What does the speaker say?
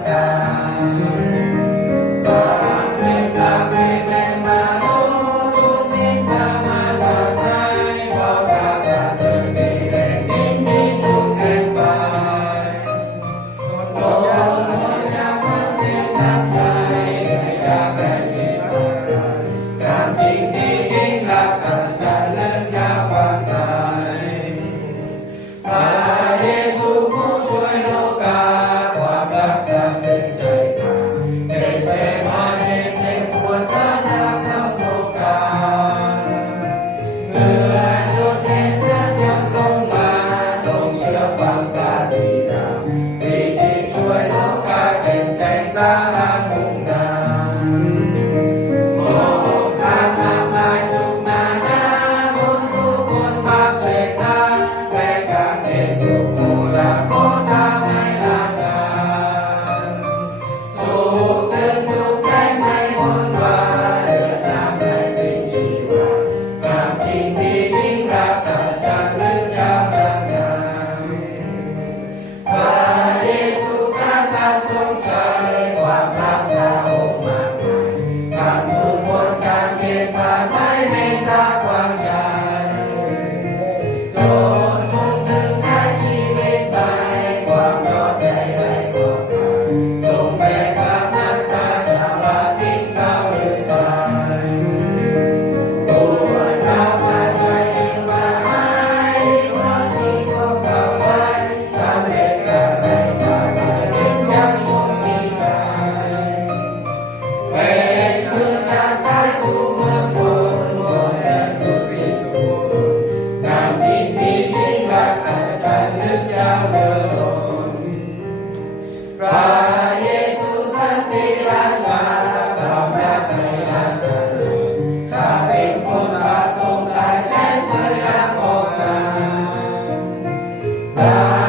Yeah. งใช้ความรักพระมากมายำสุดบนการกณฑ์ภาษาไม่ตา พระเยซูสันติราชาบรักในนามพรลูกข้าเป็นคนบาปทรงตาแทนเพื่อรักองค์าร